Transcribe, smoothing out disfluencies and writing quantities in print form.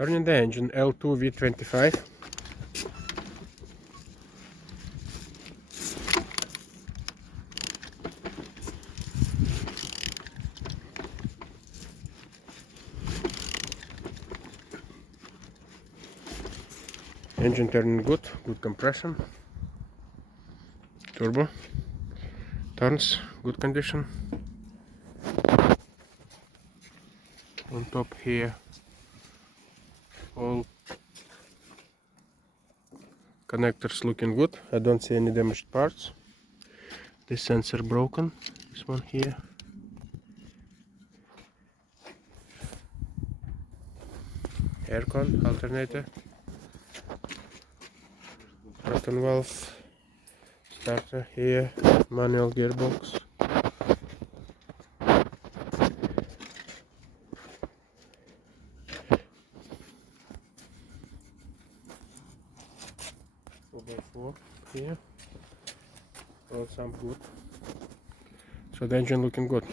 Turning the engine, L2V25. Engine turning good compression. Turbo turns good condition. On top here, all connectors looking good. I don't see any damaged parts. This sensor broken, this one here. Aircon alternator, button valve, starter here, manual gearbox. Four here, all sound good. So the engine looking good.